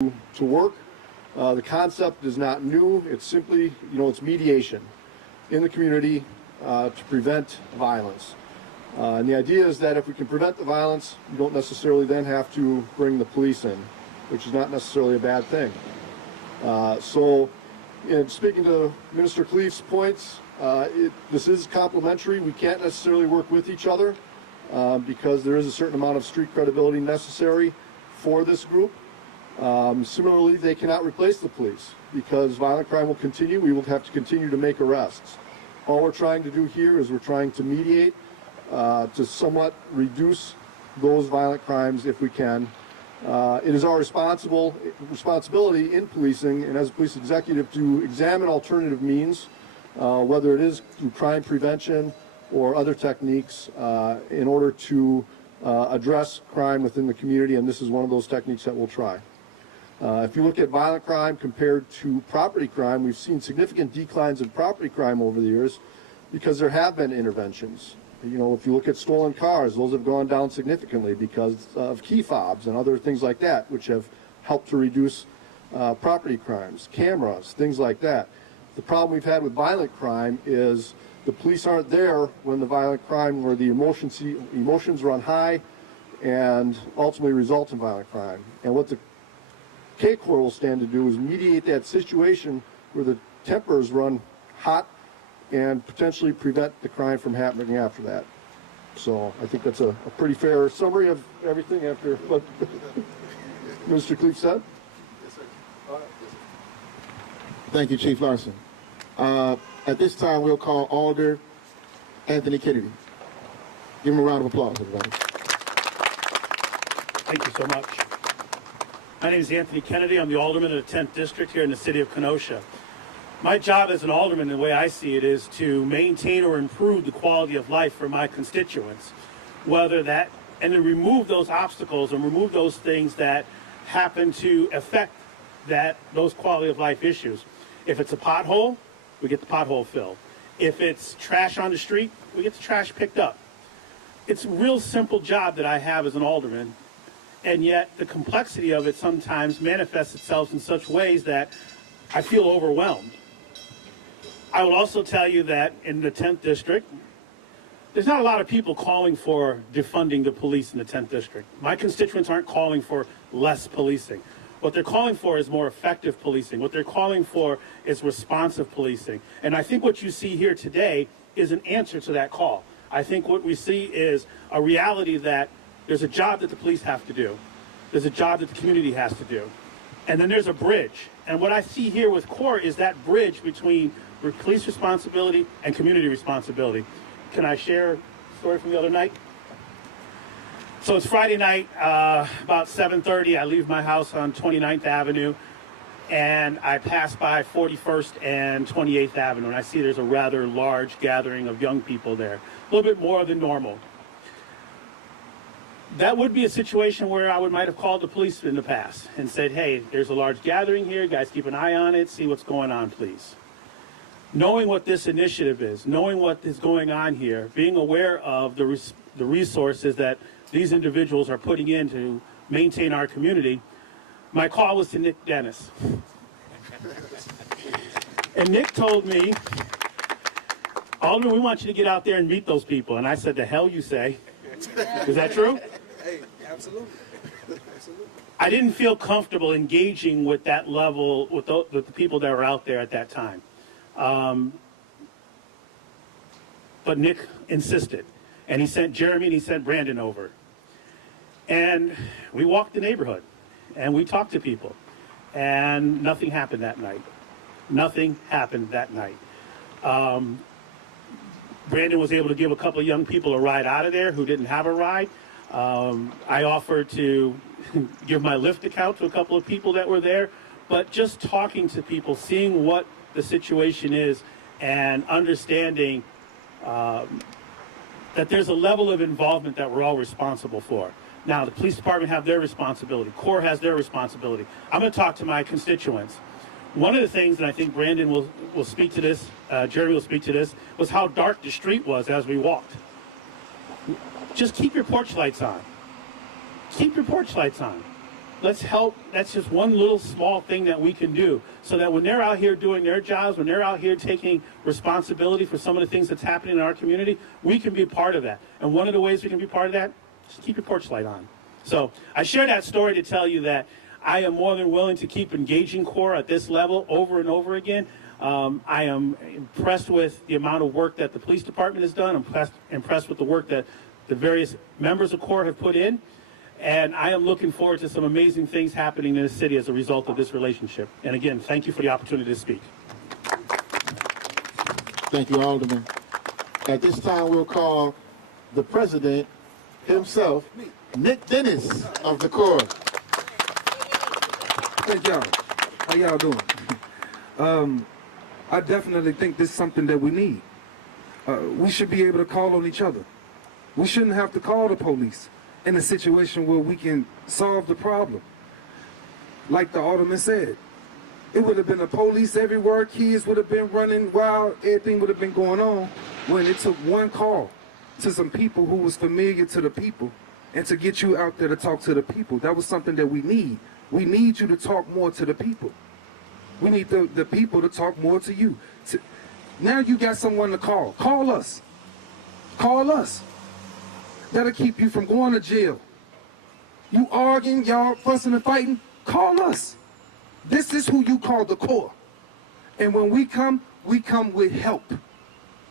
to work. The concept is not new. It's simply, it's mediation in the community to prevent violence. And the idea is that if we can prevent the violence, you don't necessarily then have to bring the police in, which is not necessarily a bad thing. So, in speaking to Minister Cleave's points, this is complementary. We can't necessarily work with each other because there is a certain amount of street credibility necessary for this group. Similarly, they cannot replace the police because violent crime will continue. We will have to continue to make arrests. All we're trying to do here is we're trying to mediate to somewhat reduce those violent crimes if we can. It is our responsibility in policing and as a police executive to examine alternative means, whether it is through crime prevention or other techniques in order to address crime within the community, and this is one of those techniques that we'll try. If you look at violent crime compared to property crime, we've seen significant declines in property crime over the years because there have been interventions. If you look at stolen cars, those have gone down significantly because of key fobs and other things like that, which have helped to reduce property crimes, cameras, things like that. The problem we've had with violent crime is the police aren't there when the violent crime, where the emotions run high and ultimately result in violent crime. And what the Core will stand to do is mediate that situation where the tempers run hot and potentially prevent the crime from happening after that. So I think that's a pretty fair summary of everything after what Mr. Cleave said. Yes, sir. Thank you, Chief Larson. At this time, we'll call Alder Anthony Kennedy. Give him a round of applause, everybody. Thank you so much. My name is Anthony Kennedy. I'm the Alderman of the 10th District here in the city of Kenosha. My job as an Alderman, the way I see it, is to maintain or improve the quality of life for my constituents, and to remove those obstacles and remove those things that happen to affect those quality of life issues. If it's a pothole, we get the pothole filled. If it's trash on the street, we get the trash picked up. It's a real simple job that I have as an Alderman. And yet the complexity of it sometimes manifests itself in such ways that I feel overwhelmed. I will also tell you that in the 10th District, there's not a lot of people calling for defunding the police in the 10th District. My constituents aren't calling for less policing. What they're calling for is more effective policing. What they're calling for is responsive policing. And I think what you see here today is an answer to that call. I think what we see is a reality that there's a job that the police have to do. There's a job that the community has to do. And then there's a bridge. And what I see here with Core is that bridge between police responsibility and community responsibility. Can I share a story from the other night? So it's Friday night, about 7:30. I leave my house on 29th Avenue, and I pass by 41st and 28th Avenue, and I see there's a rather large gathering of young people there, a little bit more than normal. That would be a situation where I might have called the police in the past and said, hey, there's a large gathering here, guys keep an eye on it, see what's going on, please. Knowing what this initiative is, knowing what is going on here, being aware of the resources that these individuals are putting in to maintain our community, my call was to Nick Dennis. And Nick told me, Alderman, we want you to get out there and meet those people. And I said, the hell you say? Is that true? Hey, absolutely. Absolutely. I didn't feel comfortable engaging with that level, with the people that were out there at that time. But Nick insisted. And he sent Jeremy and he sent Brandon over. And we walked the neighborhood. And we talked to people. And nothing happened that night. Nothing happened that night. Brandon was able to give a couple of young people a ride out of there who didn't have a ride. I offered to give my Lyft account to a couple of people that were there. But just talking to people, seeing what the situation is, and understanding that there's a level of involvement that we're all responsible for. Now, the police department have their responsibility. Core has their responsibility. I'm going to talk to my constituents. One of the things, and I think Brandon will speak to this, Jeremy will speak to this, was how dark the street was as we walked. Just keep your porch lights on. Keep your porch lights on. let's help. That's just one little small thing that we can do, so that when they're out here doing their jobs, when they're out here taking responsibility for some of the things that's happening in our community, we can be part of that. And one of the ways we can be part of that is to keep your porch light on. So I share that story to tell you that I am more than willing to keep engaging CORE at this level over and over again. I am impressed with the amount of work that the police department has done. I'm impressed with the work that the various members of CORE have put in. And I am looking forward to some amazing things happening in the city as a result of this relationship. And again, thank you for the opportunity to speak. Thank you, Alderman. At this time, we'll call the president himself, Nick Dennis of the Core. Thank y'all. How y'all doing? I definitely think this is something that we need. We should be able to call on each other. We shouldn't have to call the police in a situation where we can solve the problem. Like the Alderman said, it would have been a police everywhere, kids would have been running wild, everything would have been going on when it took one call to some people who was familiar to the people and to get you out there to talk to the people. That was something that we need. We need you to talk more to the people. We need the people to talk more to you. Now you got someone to call. Call us. Call us. That'll keep you from going to jail. You arguing, y'all fussing and fighting, call us. This is who you call the Core. And when we come with help.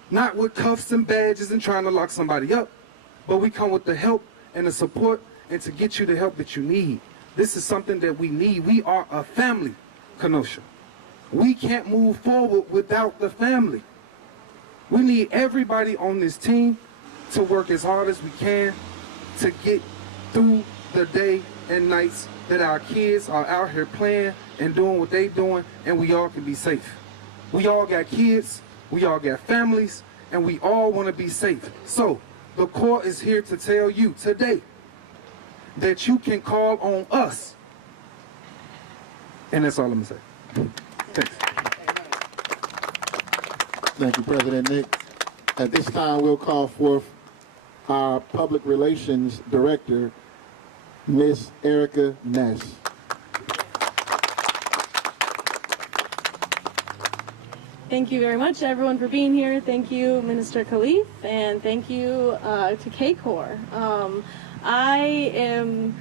Not with cuffs and badges and trying to lock somebody up, but we come with the help and the support and to get you the help that you need. This is something that we need. We are a family, Kenosha. We can't move forward without the family. We need everybody on this team to work as hard as we can to get through the day and nights that our kids are out here playing and doing what they doing, and we all can be safe. We all got kids, we all got families, and we all want to be safe. So the Core is here to tell you today that you can call on us. And that's all I'm going to say. Thanks. Thank you, President Nick. At this time, we'll call forth our Public Relations Director, Miss Erica Nash. Thank you very much, everyone, for being here. Thank you, Minister Khalif, and thank you to K-Core. I am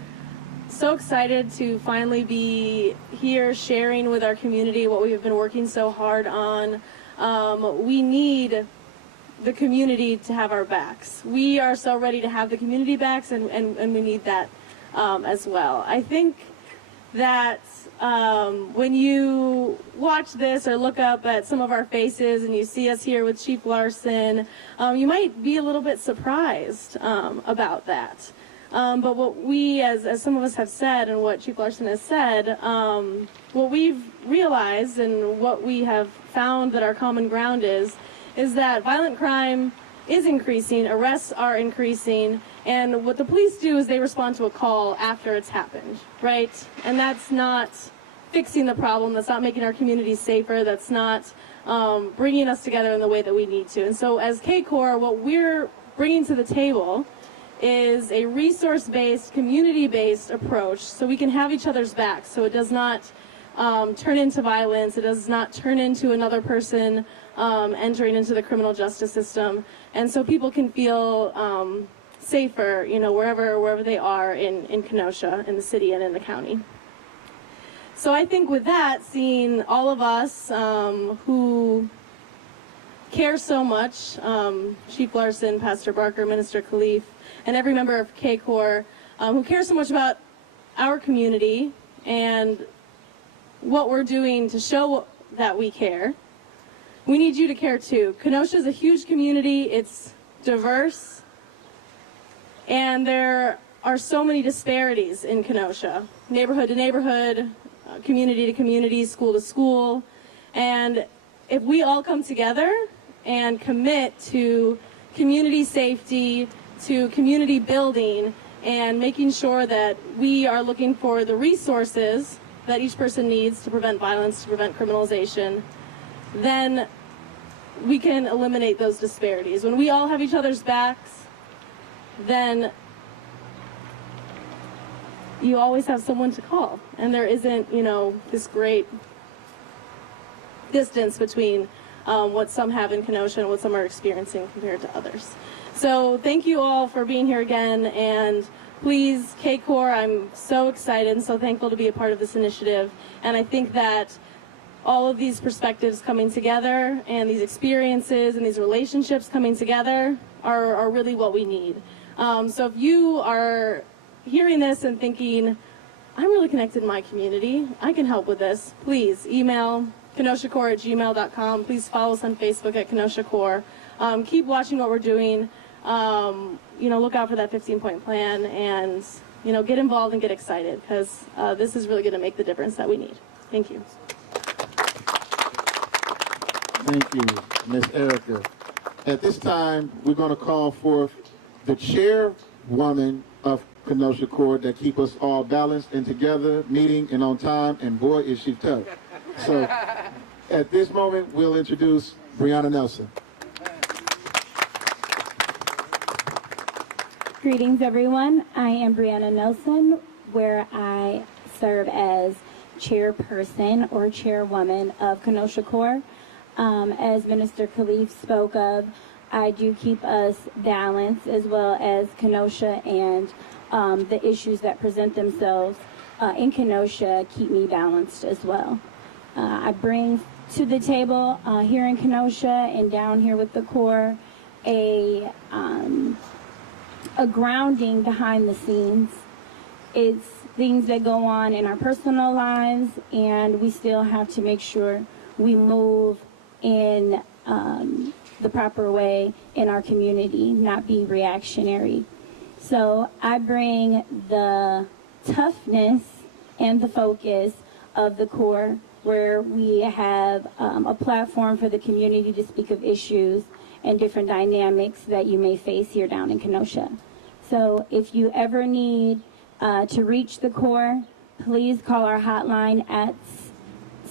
so excited to finally be here sharing with our community what we have been working so hard on. We need the community to have our backs. We are so ready to have the community backs, and we need that as well. I think that when you watch this or look up at some of our faces and you see us here with Chief Larson, you might be a little bit surprised about that. But what we, as some of us have said, and what Chief Larson has said, what we've realized and what we have found that our common ground is that violent crime is increasing, arrests are increasing, and what the police do is they respond to a call after it's happened, right? And that's not fixing the problem, that's not making our communities safer, that's not bringing us together in the way that we need to. And so as K-Core, what we're bringing to the table is a resource-based, community-based approach so we can have each other's backs, so it does not turn into violence, it does not turn into another person entering into the criminal justice system, and so people can feel safer, you know, wherever they are in Kenosha, in the city and in the county. So I think with that, seeing all of us who care so much, Chief Larson, Pastor Barker, Minister Khalif, and every member of K-Core who care so much about our community and what we're doing to show that we care, we need you to care too. Kenosha is a huge community, it's diverse, and there are so many disparities in Kenosha, neighborhood to neighborhood, community to community, school to school, and if we all come together and commit to community safety, to community building, and making sure that we are looking for the resources that each person needs to prevent violence, to prevent criminalization, then we can eliminate those disparities. When we all have each other's backs, then you always have someone to call, and there isn't, this great distance between what some have in Kenosha and what some are experiencing compared to others. So thank you all for being here again, and please, K-Core, I'm so excited and so thankful to be a part of this initiative, and I think that all of these perspectives coming together and these experiences and these relationships coming together are really what we need. So if you are hearing this and thinking, I'm really connected in my community, I can help with this, please email kenoshacore@gmail.com. Please follow us on Facebook at Kenosha Core. Keep watching what we're doing. Look out for that 15-point plan, and get involved and get excited, because this is really going to make the difference that we need. Thank you. Thank you, Ms. Erica. At this time, we're going to call forth the chairwoman of Kenosha Core that keep us all balanced and together, meeting and on time, and boy, is she tough. So at this moment, we'll introduce Brianna Nelson. Greetings, everyone. I am Brianna Nelson, where I serve as chairperson or chairwoman of Kenosha Core. As Minister Khalif spoke of, I do keep us balanced, as well as Kenosha and the issues that present themselves in Kenosha keep me balanced as well. I bring to the table here in Kenosha and down here with the Core a grounding behind the scenes. It's things that go on in our personal lives, and we still have to make sure we move in the proper way in our community, not be reactionary. So I bring the toughness and the focus of the Core, where we have a platform for the community to speak of issues and different dynamics that you may face here down in Kenosha. So if you ever need to reach the Core, please call our hotline at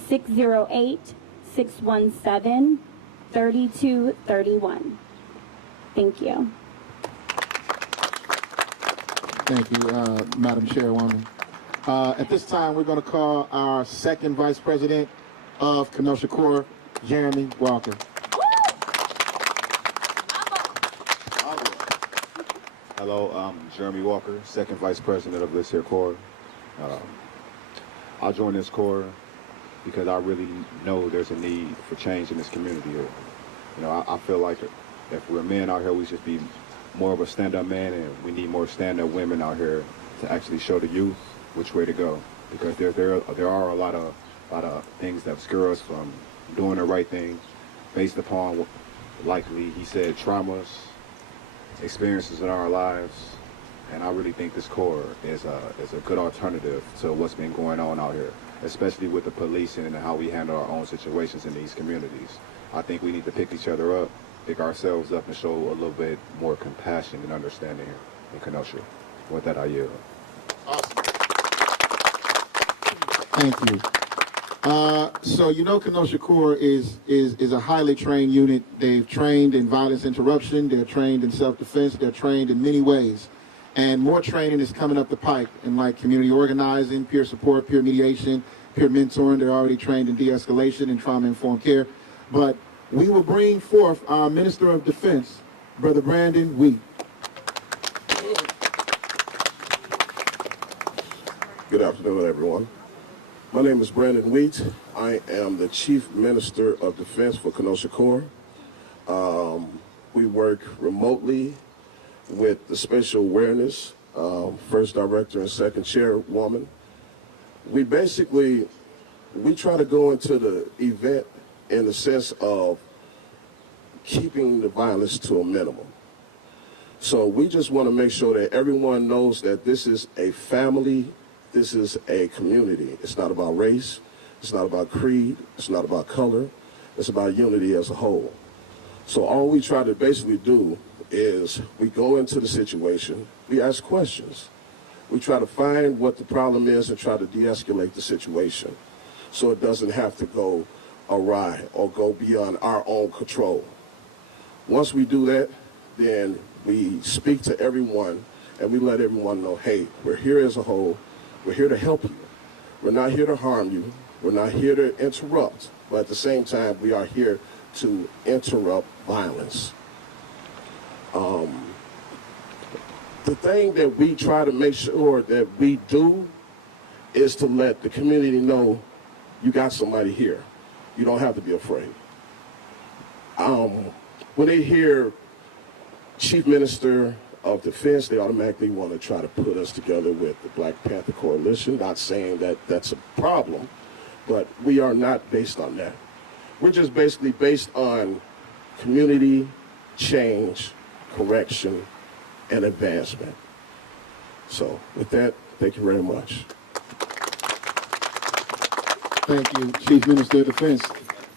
608-617-3231. Thank you. Thank you, Madam Chairwoman. At this time, we're going to call our second Vice President of Kenosha Core, Jeremy Walker. Hello, I'm Jeremy Walker, second Vice President of this here Core. I joined this Core because I really know there's a need for change in this community here. I feel like if we're men out here, we should be more of a stand-up man, and we need more stand-up women out here to actually show the youth which way to go. Because there are a lot of things that obscure us from doing the right thing, based upon, likely he said, traumas, experiences in our lives. And I really think this Core is a good alternative to what's been going on out here, especially with the policing and how we handle our own situations in these communities. I think we need to pick each other up, pick ourselves up, and show a little bit more compassion and understanding here in Kenosha. With that, I yield. Awesome. Thank you. So Kenosha Core is a highly trained unit. They've trained in violence interruption. They're trained in self-defense. They're trained in many ways. And more training is coming up the pike in community organizing, peer support, peer mediation, peer mentoring. They're already trained in de-escalation and trauma-informed care. But we will bring forth our Minister of Defense, Brother Brandon Wheat. Good afternoon, everyone. My name is Brandon Wheat. I am the Chief Minister of Defense for Kenosha Core. We work remotely with the Spatial Awareness, First Director and Second Chairwoman. We try to go into the event in the sense of keeping the violence to a minimum. So we just want to make sure that everyone knows that this is a family, this is a community. It's not about race, it's not about creed, it's not about color, it's about unity as a whole. So all we try to basically do is we go into the situation, we ask questions. We try to find what the problem is and try to de-escalate the situation so it doesn't have to go awry or go beyond our own control. Once we do that, then we speak to everyone and we let everyone know, hey, we're here as a whole. We're here to help you. We're not here to harm you. We're not here to interrupt. But at the same time, we are here to interrupt violence. The thing that we try to make sure that we do is to let the community know you got somebody here. You don't have to be afraid. When they hear Chief Minister of Defense, they automatically want to try to put us together with the Black Panther Coalition. Not saying that that's a problem, but we are not based on that. We're just basically based on community change, correction, and advancement. So with that, thank you very much. Thank you, Chief Minister of Defense.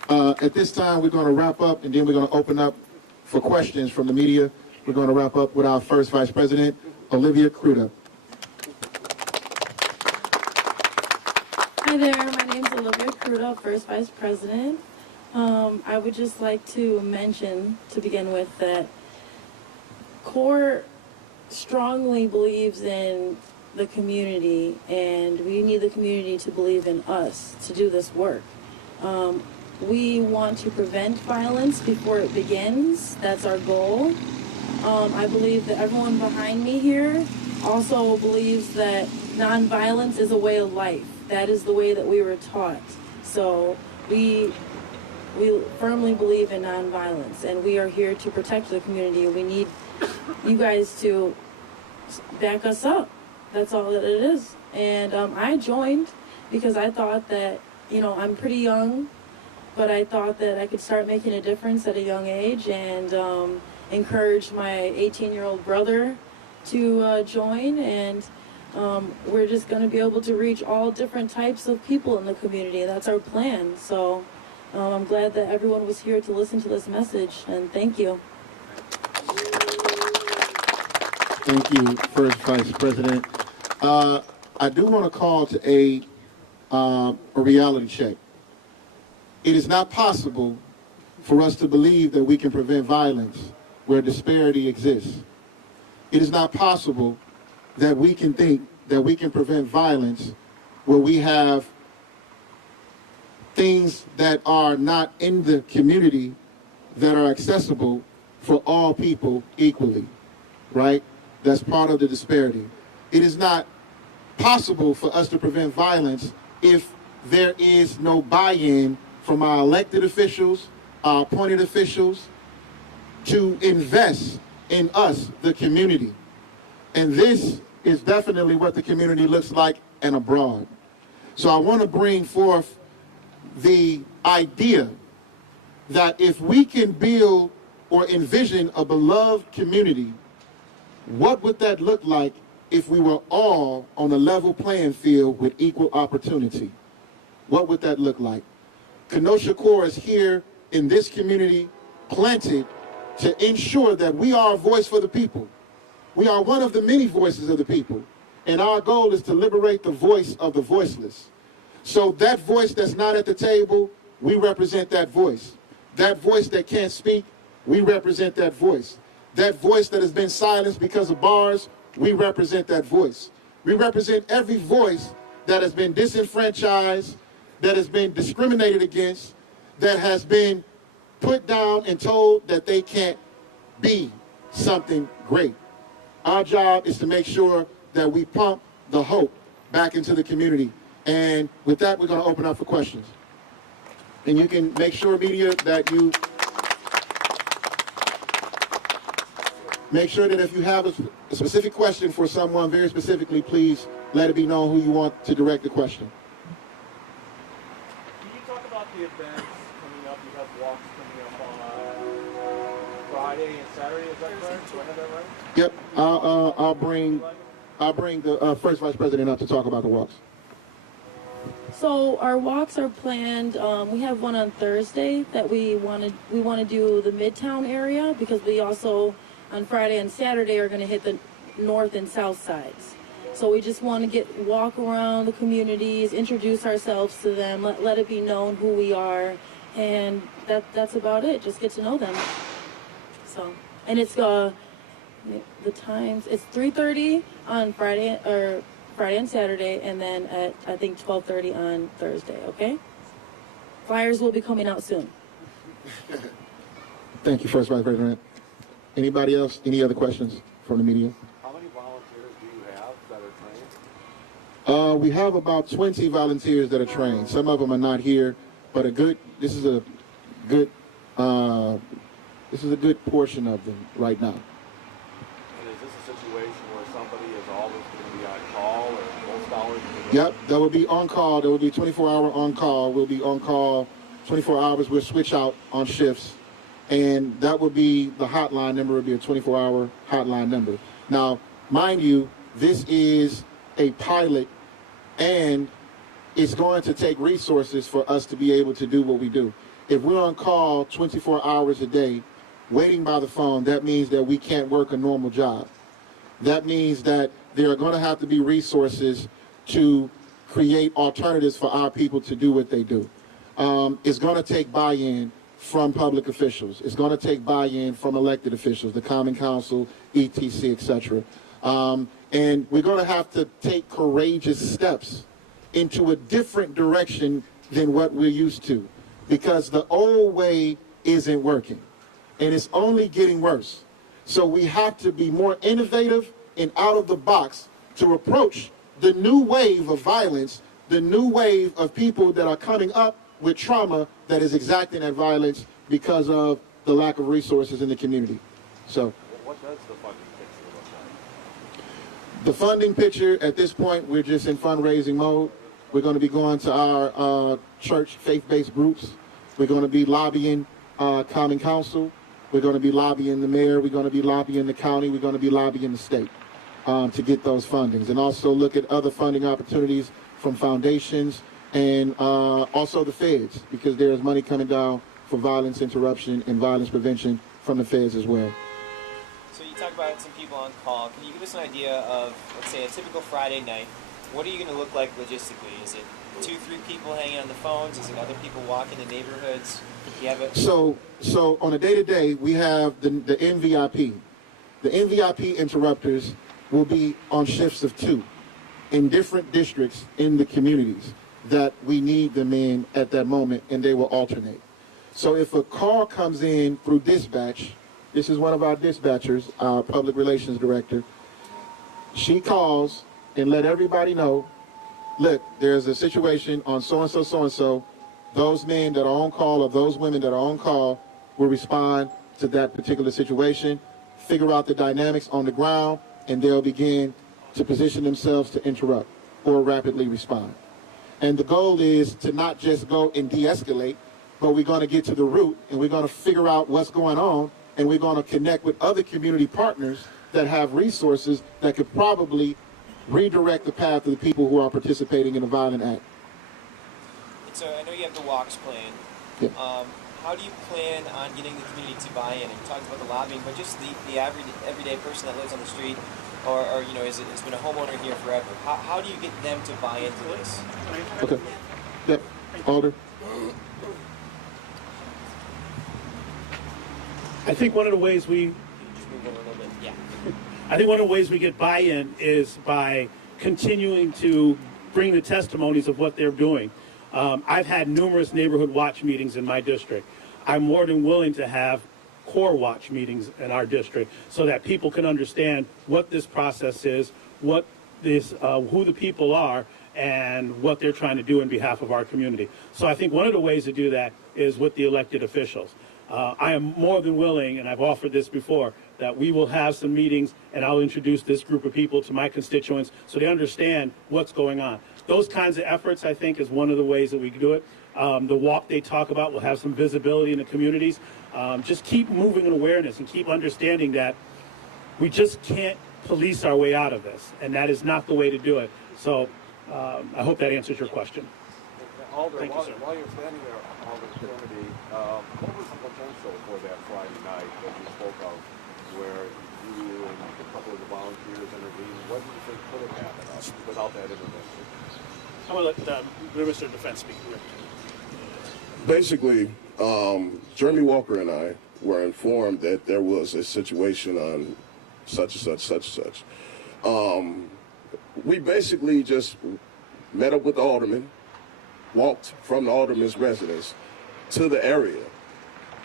At this time, we're going to wrap up, and then we're going to open up for questions from the media. We're going to wrap up with our first Vice President, Olivia Crudo. Hi there, my name is Olivia Crudo, First Vice President. I would just like to mention, to begin with, that CORE strongly believes in the community, and we need the community to believe in us to do this work. We want to prevent violence before it begins. That's our goal. I believe that everyone behind me here also believes that nonviolence is a way of life. That is the way that we were taught. So we firmly believe in nonviolence, and we are here to protect the community. We need you guys to back us up. That's all that it is. And I joined because I thought that, I'm pretty young, but I thought that I could start making a difference at a young age, and encourage my 18-year-old brother to join. And we're just going to be able to reach all different types of people in the community. That's our plan. So I'm glad that everyone was here to listen to this message, and thank you. Thank you, First Vice President. I do want to call to a reality check. It is not possible for us to believe that we can prevent violence where disparity exists. It is not possible that we can think that we can prevent violence where we have things that are not in the community that are accessible for all people equally, right? That's part of the disparity. It is not possible for us to prevent violence if there is no buy-in from our elected officials, our appointed officials, to invest in us, the community. And this is definitely what the community looks like and abroad. So I want to bring forth the idea that if we can build or envision a beloved community, what would that look like if we were all on a level playing field with equal opportunity? What would that look like? Kenosha Core is here in this community, planted to ensure that we are a voice for the people. We are one of the many voices of the people, and our goal is to liberate the voice of the voiceless. So that voice that's not at the table, we represent that voice. That voice that can't speak, we represent that voice. That voice that has been silenced because of bars, we represent that voice. We represent every voice that has been disenfranchised, that has been discriminated against, that has been put down and told that they can't be something great. Our job is to make sure that we pump the hope back into the community. And with that, we're going to open up for questions. And you can make sure, media, that you make sure that if you have a specific question for someone very specifically, please let it be known who you want to direct the question. Can you talk about the events coming up? You have walks coming up on Friday and Saturday, is that correct? Do I have that right? Yep, I'll bring the First Vice President up to talk about the walks. So our walks are planned. We have one on Thursday that we want to do the Midtown area, because we also on Friday and Saturday are going to hit the north and south sides. So we just want to walk around the communities, introduce ourselves to them, let it be known who we are, and that's about it. Just get to know them. So, and it's the times, it's 3:30 on Friday Friday and Saturday, and then at, I think, 12:30 on Thursday, okay? Flyers will be coming out soon. Thank you, First Vice President. Anybody else? Any other questions from the media? How many volunteers do you have that are trained? We have about 20 volunteers that are trained. Some of them are not here, but this is a good portion of them right now. And is this a situation where somebody is always going to be on call, or most hours? Yep, that will be on call. There will be 24-hour on call. We'll be on call 24 hours. We'll switch out on shifts. And that would be the hotline number, would be a 24-hour hotline number. Now, mind you, this is a pilot, and it's going to take resources for us to be able to do what we do. If we're on call 24 hours a day, waiting by the phone, that means that we can't work a normal job. That means that there are going to have to be resources to create alternatives for our people to do what they do. It's going to take buy-in from public officials. It's going to take buy-in from elected officials, the Common Council, ETC, etc. And we're going to have to take courageous steps into a different direction than what we're used to, because the old way isn't working, and it's only getting worse. So we have to be more innovative and out of the box to approach the new wave of violence, the new wave of people that are coming up with trauma that is exacting that violence because of the lack of resources in the community. So, what does the funding picture look like? The funding picture at this point, we're just in fundraising mode. We're going to be going to our church faith-based groups. We're going to be lobbying Common Council. We're going to be lobbying the mayor. We're going to be lobbying the county. We're going to be lobbying the state to get those fundings, and also look at other funding opportunities from foundations, and also the feds, because there is money coming down for violence interruption and violence prevention from the feds as well. So you talk about some people on call. Can you give us an idea of, let's say, a typical Friday night? What are you going to look like logistically? Is it 2-3 people hanging on the phones? Is it other people walking the neighborhoods? Do you have a... So on a day-to-day, we have the NVIP. The NVIP interrupters will be on shifts of 2 in different districts in the communities that we need them in at that moment, and they will alternate. So if a call comes in through dispatch, this is one of our dispatchers, our public relations director, she calls and let everybody know, look, there's a situation on so-and-so, so-and-so. Those men that are on call or those women that are on call will respond to that particular situation, figure out the dynamics on the ground, and they'll begin to position themselves to interrupt or rapidly respond. And the goal is to not just go and de-escalate, but we're going to get to the root, and we're going to figure out what's going on, and we're going to connect with other community partners that have resources that could probably redirect the path of the people who are participating in a violent act. And so I know you have the walks plan. Yeah. How do you plan on getting the community to buy in? And you talked about the lobbying, but just the everyday person that lives on the street, or you know, has been a homeowner here forever. How do you get them to buy into this? Okay. Yep. Alder. I think one of the ways we Just move over a little bit. Yeah. I think one of the ways we get buy-in is by continuing to bring the testimonies of what they're doing. I've had numerous neighborhood watch meetings in my district. I'm more than willing to have core watch meetings in our district so that people can understand what this process is, what this, who the people are, and what they're trying to do in behalf of our community. So I think one of the ways to do that is with the elected officials. I am more than willing, and I've offered this before, that we will have some meetings and I'll introduce this group of people to my constituents so they understand what's going on. Those kinds of efforts, I think, is one of the ways that we can do it. The walk they talk about will have some visibility in the communities. Just keep moving in awareness and keep understanding that we just can't police our way out of this, and that is not the way to do it. So I hope that answers your question. Alder, Thank you, sir. while you're standing there, Alder Kennedy, what was the potential for that Friday night that you spoke of, where you and a couple of the volunteers intervened? What do you think could have happened without that intervention? I'm going to let the Minister of Defense speak. Basically, Jeremy Walker and I were informed that there was a situation on such and such, such and such. we basically just met up with the alderman, walked from the alderman's residence to the area.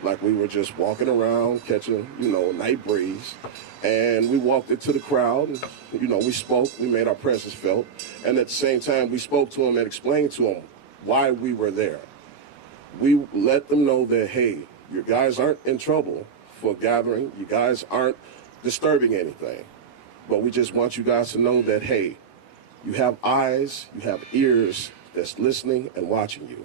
Like we were just walking around, catching, a night breeze. And we walked into the crowd, and, we spoke, we made our presence felt. And at the same time, we spoke to them and explained to them why we were there. We let them know that, hey, you guys aren't in trouble for gathering. You guys aren't disturbing anything. But we just want you guys to know that, hey, you have eyes, you have ears that's listening and watching you.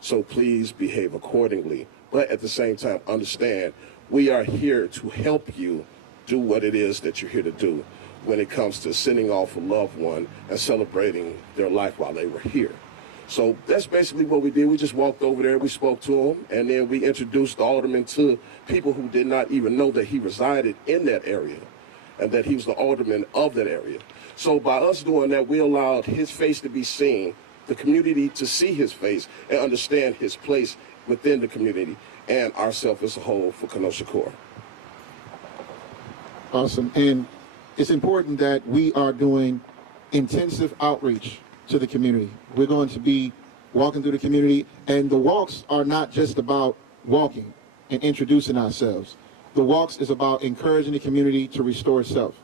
So please behave accordingly. But at the same time, understand we are here to help you do what it is that you're here to do when it comes to sending off a loved one and celebrating their life while they were here. So that's basically what we did. We just walked over there, we spoke to him, and then we introduced the alderman to people who did not even know that he resided in that area and that he was the alderman of that area. So by us doing that, we allowed his face to be seen, the community to see his face and understand his place within the community and ourselves as a whole for Kenosha Core. Awesome. And it's important that we are doing intensive outreach to the community. We're going to be walking through the community, and the walks are not just about walking and introducing ourselves. The walks is about encouraging the community to restore itself.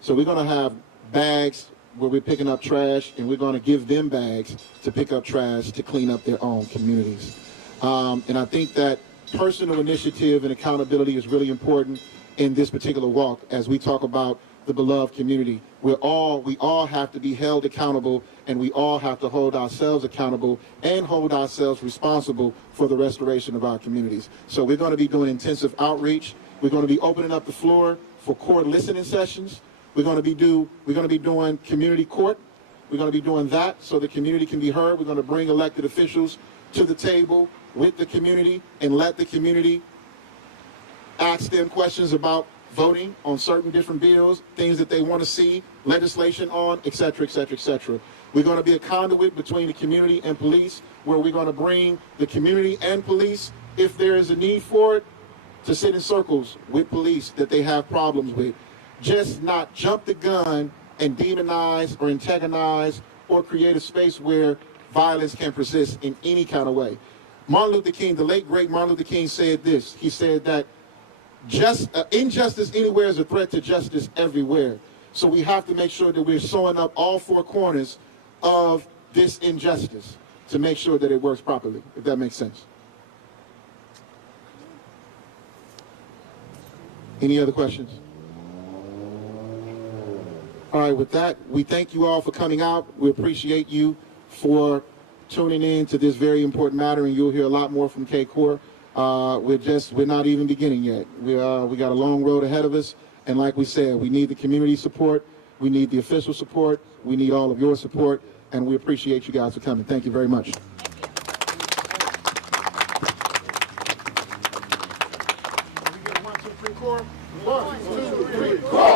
So we're going to have bags where we're picking up trash, and we're going to give them bags to pick up trash to clean up their own communities. And I think that personal initiative and accountability is really important in this particular walk as we talk about the beloved community. We all have to be held accountable, and we all have to hold ourselves accountable and hold ourselves responsible for the restoration of our communities. So we're going to be doing intensive outreach. We're going to be opening up the floor for court listening sessions. We're going to be doing community court. We're going to be doing that so the community can be heard. We're going to bring elected officials to the table with the community and let the community ask them questions about voting on certain different bills, things that they want to see, legislation on, et cetera, et cetera, et cetera. We're going to be a conduit between the community and police, where we're going to bring the community and police, if there is a need for it, to sit in circles with police that they have problems with. Just not jump the gun and demonize or antagonize or create a space where violence can persist in any kind of way. Martin Luther King, the late great Martin Luther King, said this. He said that injustice anywhere is a threat to justice everywhere. So we have to make sure that we're sewing up all four corners of this injustice to make sure that it works properly, if that makes sense. Any other questions? All right, with that, we thank you all for coming out. We appreciate you for tuning in to this very important matter, and you'll hear a lot more from K-Core. We're not even beginning yet. We got a long road ahead of us, and like we said, we need the community support, we need the official support, we need all of your support, and we appreciate you guys for coming. Thank you very much. One, two, three, core.